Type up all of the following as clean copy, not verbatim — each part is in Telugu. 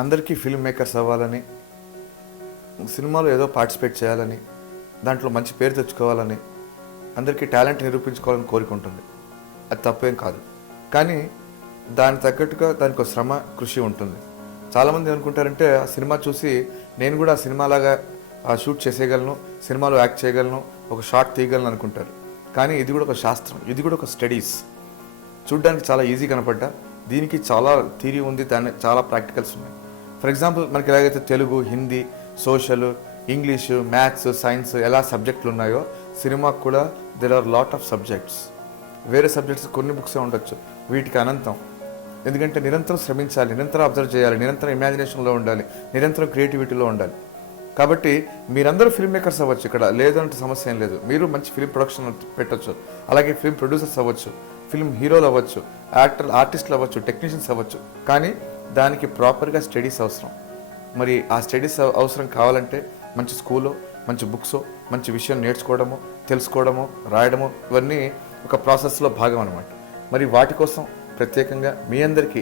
అందరికీ ఫిల్మ్ మేకర్స్ అవ్వాలని, సినిమాలో ఏదో పార్టిసిపేట్ చేయాలని, దాంట్లో మంచి పేరు తెచ్చుకోవాలని, అందరికీ టాలెంట్ నిరూపించుకోవాలని కోరుకుంటుంది. అది తప్పేం కాదు. కానీ దాని తగ్గట్టుగా దానికి ఒక శ్రమ, కృషి ఉంటుంది. చాలామంది ఏమనుకుంటారంటే ఆ సినిమా చూసి నేను కూడా ఆ సినిమాలాగా షూట్ చేసేయగలను, సినిమాలో యాక్ట్ చేయగలను, ఒక షార్ట్ తీయగలను అనుకుంటారు. కానీ ఇది కూడా ఒక శాస్త్రం, ఇది కూడా ఒక స్టడీస్. చూడ్డానికి చాలా ఈజీ కనపడ్డా దీనికి చాలా థియరీ ఉంది, దాని చాలా ప్రాక్టికల్స్ ఉన్నాయి. ఫర్ ఎగ్జాంపుల్ మనకి ఎలాగైతే Telugu, Hindi, social, English, maths, science ఎలా సబ్జెక్టులు ఉన్నాయో సినిమాకు కూడా there are lot of subjects. వేరే సబ్జెక్ట్స్ కొన్ని బుక్సే ఉండొచ్చు, వీటికి అనంతం. ఎందుకంటే నిరంతరం శ్రమించాలి, నిరంతరం అబ్జర్వ్ చేయాలి, నిరంతరం ఇమాజినేషన్లో ఉండాలి, నిరంతరం క్రియేటివిటీలో ఉండాలి. కాబట్టి మీరందరూ ఫిల్మ్ మేకర్స్ అవ్వచ్చు, ఇక్కడ లేదంటే సమస్య ఏం లేదు. మీరు మంచి ఫిల్మ్ ప్రొడక్షన్ పెట్టవచ్చు, అలాగే ఫిల్మ్ ప్రొడ్యూసర్స్ అవ్వచ్చు, ఫిల్మ్ హీరోలు అవ్వచ్చు, ఆర్టిస్టులు అవ్వచ్చు, టెక్నీషియన్స్ అవ్వచ్చు. కానీ దానికి ప్రాపర్గా స్టడీస్ అవసరం. మరి ఆ స్టడీస్ అవసరం కావాలంటే మంచి స్కూలో, మంచి బుక్సో, మంచి విషయం నేర్చుకోవడము, తెలుసుకోవడము, రాయడము, ఇవన్నీ ఒక ప్రాసెస్లో భాగం అనమాట. మరి వాటి కోసం ప్రత్యేకంగా మీ అందరికీ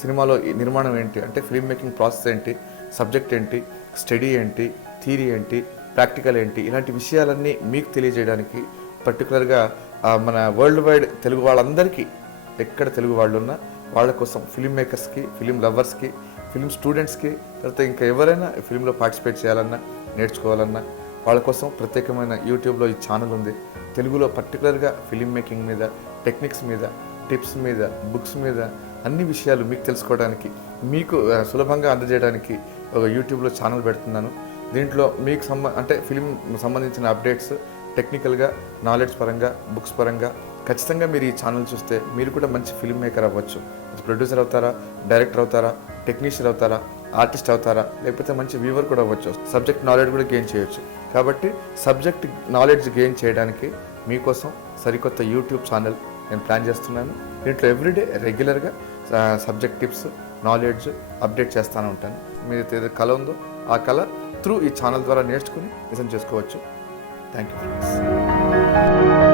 సినిమాలో నిర్మాణం ఏంటి అంటే ఫిల్మ్ మేకింగ్ ప్రాసెస్ ఏంటి, సబ్జెక్ట్ ఏంటి, స్టడీ ఏంటి, థియరీ ఏంటి, ప్రాక్టికల్ ఏంటి, ఇలాంటి విషయాలన్నీ మీకు తెలియజేయడానికి పర్టికులర్గా మన వరల్డ్ వైడ్ తెలుగు వాళ్ళందరికీ, ఎక్కడ తెలుగు వాళ్ళు ఉన్నా వాళ్ళ కోసం ఫిల్మ్ మేకర్స్కి, ఫిల్మ్ లవర్స్కి, ఫిల్మ్ స్టూడెంట్స్కి, తర్వాత ఇంకా ఎవరైనా ఫిల్మ్లో పార్టిసిపేట్ చేయాలన్నా, నేర్చుకోవాలన్నా వాళ్ళ కోసం ప్రత్యేకమైన యూట్యూబ్లో ఈ ఛానల్ ఉంది. తెలుగులో పర్టికులర్గా ఫిల్మ్ మేకింగ్ మీద, టెక్నిక్స్ మీద, టిప్స్ మీద, బుక్స్ మీద అన్ని విషయాలు మీకు తెలుసుకోవడానికి, మీకు సులభంగా అందజేయడానికి ఒక యూట్యూబ్లో ఛానల్ పెడుతున్నాను. దీంట్లో మీకు అంటే ఫిల్మ్ సంబంధించిన అప్డేట్స్ టెక్నికల్గా, నాలెడ్జ్ పరంగా, బుక్స్ పరంగా ఖచ్చితంగా మీరు ఈ ఛానల్ చూస్తే మీరు కూడా మంచి ఫిల్మ్ మేకర్ అవ్వచ్చు. ప్రొడ్యూసర్ అవుతారా, డైరెక్టర్ అవుతారా, టెక్నీషియన్ అవుతారా, ఆర్టిస్ట్ అవుతారా, లేకపోతే మంచి వ్యూవర్ కూడా అవ్వచ్చు. సబ్జెక్ట్ నాలెడ్జ్ కూడా గెయిన్ చేయొచ్చు. కాబట్టి సబ్జెక్ట్ నాలెడ్జ్ గెయిన్ చేయడానికి మీకోసం సరికొత్త యూట్యూబ్ ఛానల్ నేను ప్లాన్ చేస్తున్నాను. దీంట్లో ఎవ్రీడే రెగ్యులర్గా సబ్జెక్ట్ టిప్స్, నాలెడ్జ్ అప్డేట్ చేస్తూనే ఉంటాను. మీరు ఏదైతే కళ ఉందో ఆ కళ త్రూ ఈ ఛానల్ ద్వారా నేర్చుకుని నిజం చేసుకోవచ్చు. Thank you friends.